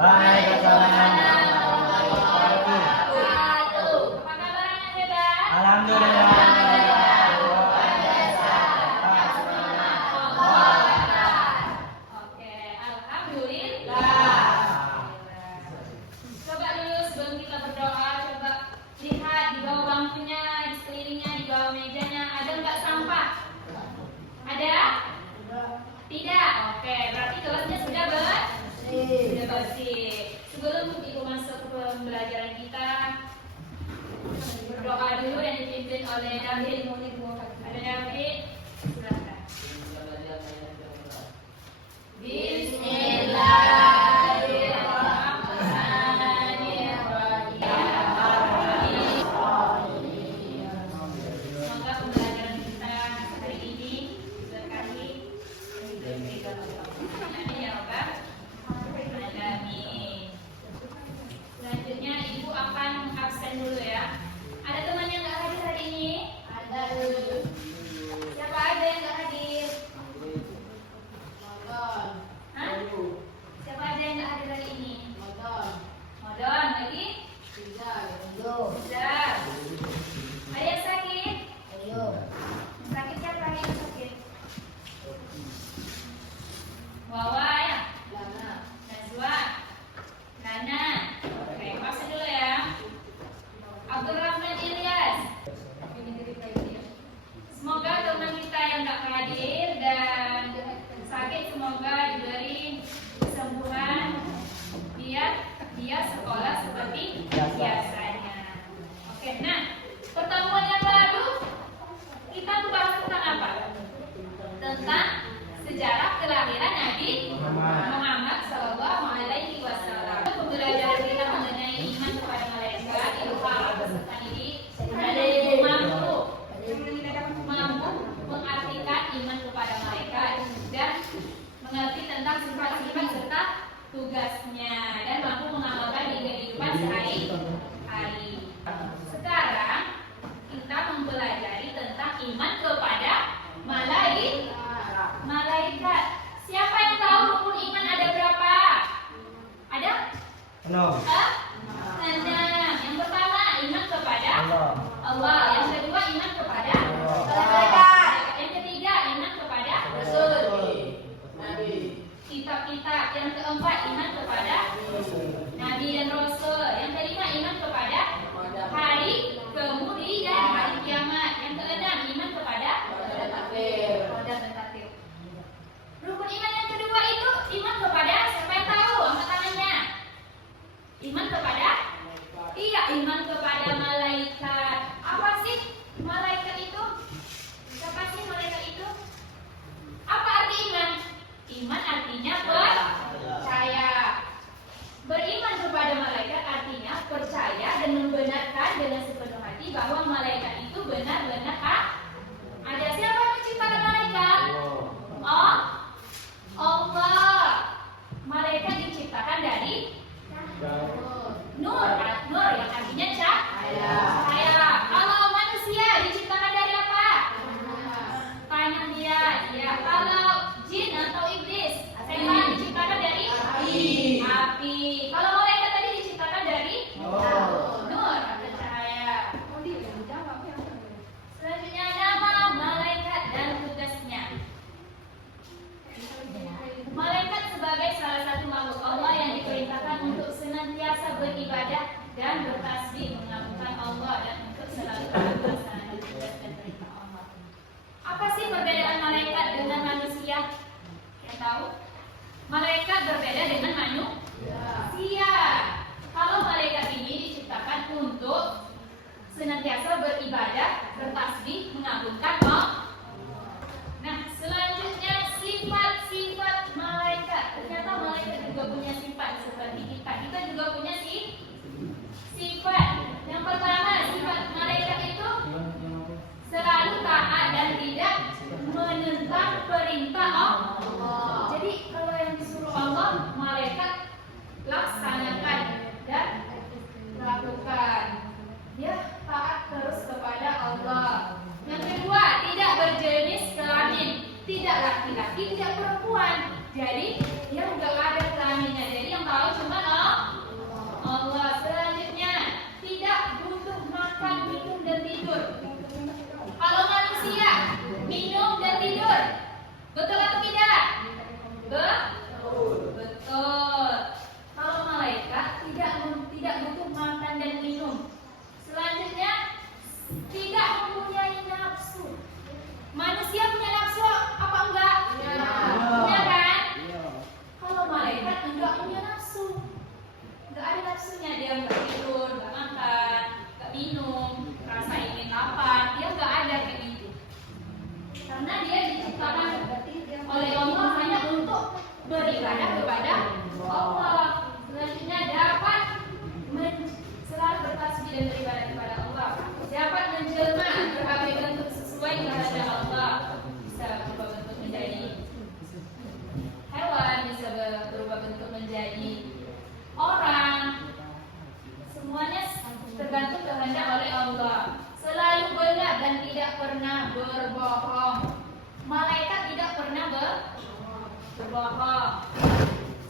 Waalaikumsalam warahmatullahi wabarakatuh. Apa kabar anak hebat? Alhamdulillah. Oke, alhamdulillah. Coba dulu sebelum kita berdoa, coba lihat di bawah bangkunya, di sekelilingnya, di bawah mejanya, ada nggak sampah? Ada? Tidak. Oke, berarti kelasnya sudah bersih. Sebelum ibu masuk ke pembelajaran kita, berdoa dulu yang dipimpin oleh David. Ada David? Silakan. Semoga pembelajaran kita hari ini berkati amin ya Rabbal alamin. Selanjutnya ibu akan absen dulu ya. Ada teman yang nggak hadir hari ini? Ada. Siapa ada yang nggak hadir? Hah? Siapa ada yang nggak hadir hari ini? Modon lagi? Sudah. Ada yang sakit? Yang sakit siapa yang sakit? Wawa ya? Najwa? Nana? Oke, masuk dulu ya. Abdurrahman Ilyas. Semoga teman kita yang nggak hadir dan sakit semoga diberi kesembuhan biar dia sekolah seperti biasanya. Oke, nah pertemuan yang lalu kita membahas tentang apa? Tentang sejarah kelahiran Nabi Muhammad Sallallahu Alaihi Wasallam. Pembelajaran kita mengenai iman kepada malaikat itu harap peserta didik ada yang mampu mengartikan iman kepada malaikat dan mengerti tentang sifat-sifat serta tugasnya dan mampu mengamalkan di kehidupan sehari-hari. Sekarang kita mempelajari tentang iman kepada malaikat. Siapa yang tahu rukun iman ada berapa? Ada? No. Enam. Yang pertama iman kepada Allah. Yang kedua iman kepada Allah. Yang ketiga iman kepada kitab-kitab. Yang keempat iman kepada Nabi dan Rasul. Yang kelima iman kepada hari kemudian hari kiamat. Yang keenam iman kepada qadar dan takdir. Rukun iman yang kedua itu iman kepada siapa yang tahu? Angkat tangannya. Iman kepada? Iya, iman kepada malaikat. Apa sih malaikat itu? Siapa sih malaikat itu? Apa arti iman? Iman artinya percaya. Beriman kepada malaikat artinya percaya dan membenarkan dengan sepenuh hati bahwa malaikat itu benar-benar ada. Siapa yang menciptakan malaikat? Oh, Allah. Malaikat diciptakan dari nur yang artinya cahaya. Kalau manusia diciptakan dari apa? Tanya dia. Ya, kalau jin atau iblis, setan diciptakan dari api. Kalau malaikat tadi diciptakan dari nur atau cahaya. Selanjutnya nama malaikat dan tugasnya. Malaikat sebagai salah satu makhluk Allah yang diperintahkan untuk senantiasa beribadah dan bertasbih mengagungkan Allah dan untuk selalu melaksanakan tugas dan perintah Allah. Apa sih perbedaan malaikat dengan manusia? Yang tahu? Malaikat berbeda dengan manusia. Kalau malaikat ini diciptakan untuk senantiasa beribadah, bertasbih, mengagungkan Allah. Nah, selanjutnya sifat-sifat malaikat. Ternyata malaikat juga punya sifat seperti kita. Kita juga punya sifat. Yang pertama, sifat malaikat itu selalu taat dan tidak menentang perintah Allah. Jadi kalau yang disuruh Allah, malaikat laksanakan dan lakukan. Dia taat terus kepada Allah. Yang kedua, tidak berjenis kelamin, tidak laki-laki, tidak perempuan. Jadi dia nggak ada kelaminnya. Jadi yang tahu cuma baik kepada Allah. Bisa berubah bentuk menjadi hewan, bisa berubah bentuk menjadi orang. Semuanya tergantung kehendak oleh Allah. Selalu benar dan tidak pernah berbohong. Malaikat tidak pernah berbohong.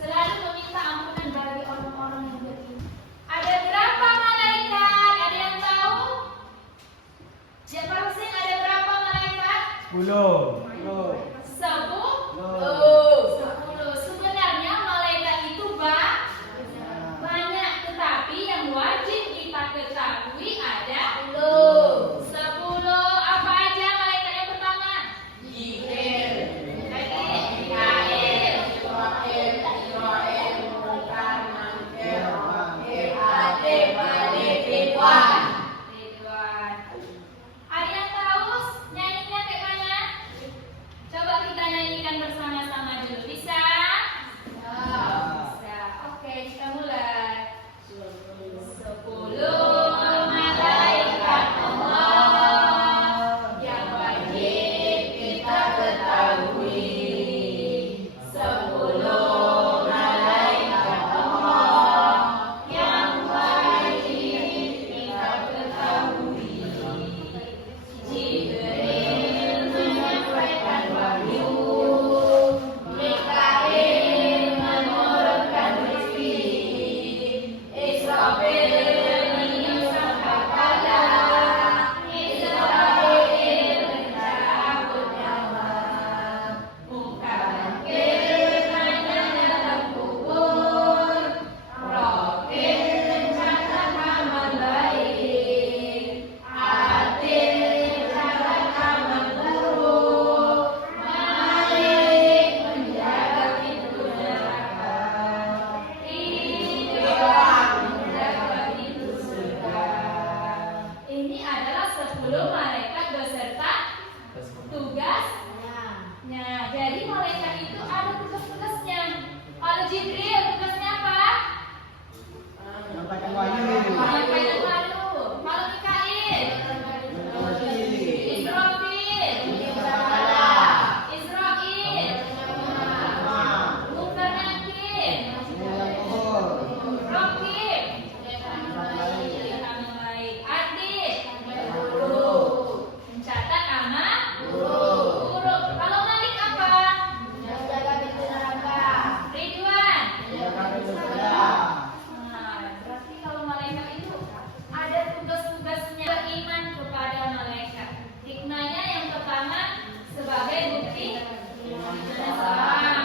Selalu meminta ampunan bagi orang-orang yang beriman. Ada berapa malaikat? Ada yang tahu? Siapa Husin, ada berapa malaikat? 10. 10. Sebenarnya malaikat itu banyak, tetapi yang wajib kita ketahui ada 10. Apa aja malaikat yang pertama? Jibril. Ridwan. Ada yang tahu nyanyinya kayak mana? Coba kita nyanyikan bersama-sama dulu. Bisa? Bisa. Oke, kita mulai. 10 malaikat Allah yang wajib kita ketahui. 10 malaikat Allah yang wajib kita ketahui. Jibril menyampaikan wahyu, Mikail menurunkan rezeki, Israfil meniupkan kepala, Israfil mencabut nyawa, Mungkar-Nakir menanya dalam kubur, Rokib mencatat amal baik, Atil mencatat amal buruk, Malik menjaga pintu neraka, Ridwan menjaga pintu surga. Ini adalah 10 malaikat beserta tugasnya. Jadi malaikat itu ada tugas-tugasnya. Kalau Jibril tugasnya apa? Sampaikan wahyu. Menyampaikan wahyu. Kalau Mikail, Israfil, Mungkar-Nakir, Rokib, amal baik, Adil, mencatat amal buruk. Kalau Malik apa? Ridwan. Nah, berarti kalau malaikat itu ada tugas-tugasnya. Beriman kepada malaikat. Hikmahnya yang pertama sebagai bukti Islam.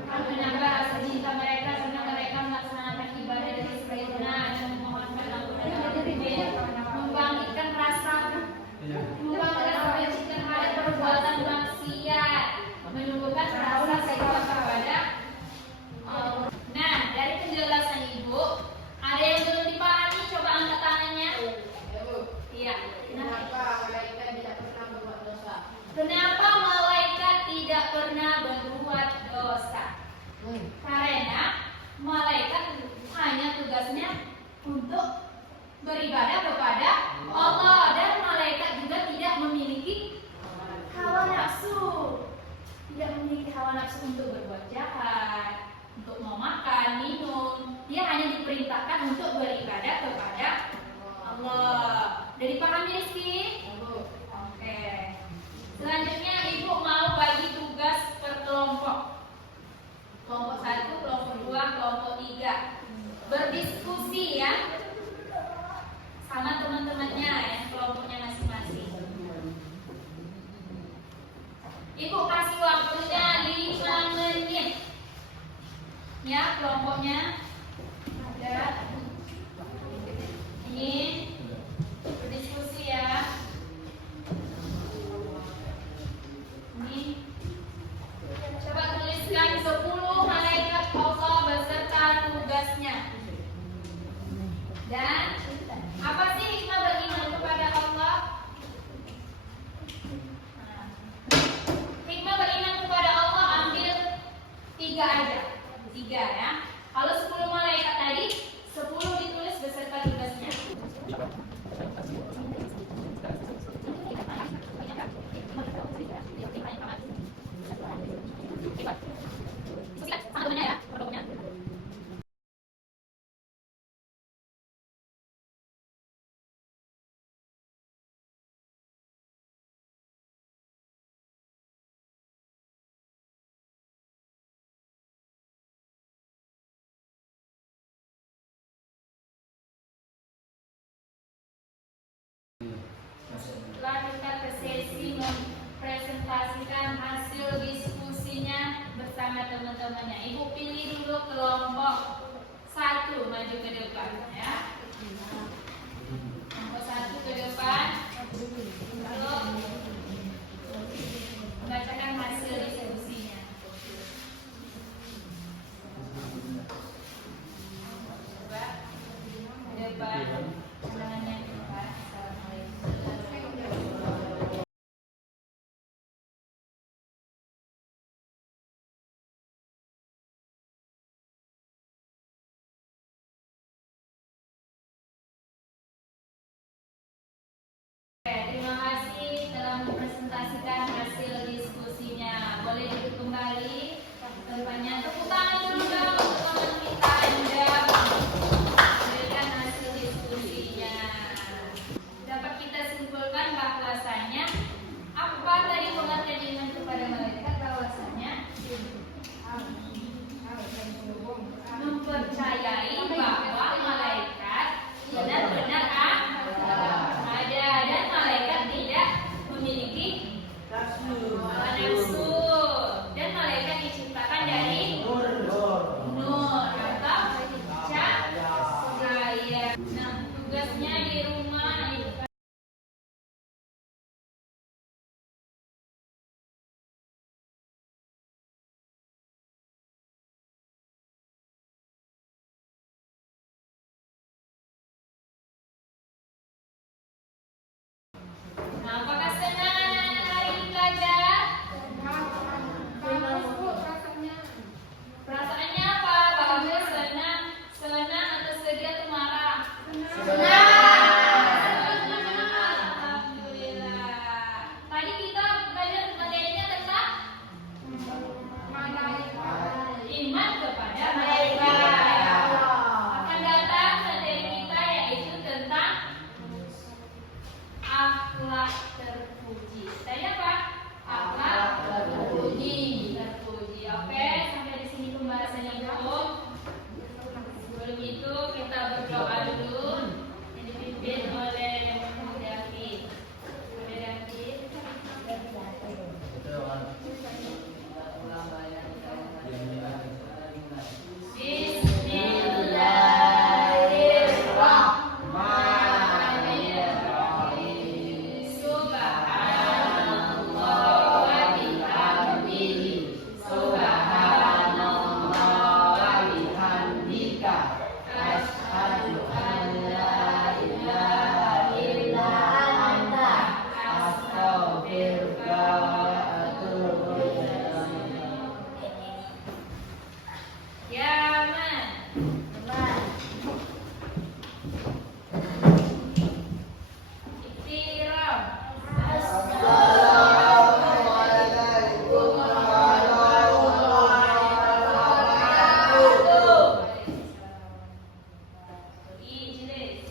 Akan menambah rasa cinta mereka karena mereka melaksanakan ibadah dari sebelumnya dan memohonkan ampunan membangkitkan rasa cinta terhadap perbuatan maksiat, menumbuhkan rasa sayang kepada Allah. Nah, dari penjelasan Ibu, ada yang belum dipahami? Coba angkat tangannya. Iya. Kenapa malaikat tidak pernah berbuat dosa? Karena malaikat hanya tugasnya untuk beribadah kepada Allah, dan malaikat juga tidak memiliki hawa nafsu. Tidak memiliki hawa nafsu untuk berbuat jahat, untuk mau makan, minum. Dia hanya diperintahkan untuk beribadah kepada Allah. Udah dipahami Rizky? Oke. Selanjutnya Ibu mau bagi tugas per kelompok. Kelompok 1, kelompok 2, kelompok 3. Berdiskusi ya sama teman-temannya yang kelompoknya masing-masing. Ibu kasih waktunya 5 menit. Ya, kelompoknya ada. Ini berdiskusi ya. Ini coba tuliskan 10 malaikat Allah beserta tugasnya. Dan apa sih hikmah beriman kepada Allah? 3 aja. 3 ya. Kalau 10 malaikat tadi, 10 ditulis beserta tugasnya. Setelah kita ke sesi mempresentasikan hasil diskusinya bersama teman-temannya. Ibu pilih dulu kelompok 1 maju ke depan ya. Kelompok 1 ke depan untuk membacakan hasil diskusinya. Coba ke depan. Tangannya ke depan. Terima kasih telah mempresentasikan hasil diskusinya. Boleh duduk kembali. Tempatnya tepuk tangan dulu dong untuk teman kita Anda memberikan hasil diskusinya. Dapat kita simpulkan bahwasanya apa tadi pengertian iman kepada malaikat? Bahwasanya mempercayai bahwa malaikat benar-benar ada dan malaikat tidak memiliki nafsu dan malaikat diciptakan dari nur atau cahaya. Nah, tugasnya di rumah itu Nah, apakah senang anak-anak hari ini belajar? Perasaannya apa? Bagus, senang, atau sedih atau marah? Alhamdulillah. Tadi kita belajar materinya tentang iman kepada malaikat. Akan datang materi kita yaitu tentang akhlak terpuji. Tadi apa? Akhlak terpuji. Oke, sampai di sini pembahasannya belum. Sebelum itu kita berdoa dulu yang dipimpin oleh David. Ya, man. Iktiram. Assalamualaikum warahmatullahi wabarakatuh. Ijlis.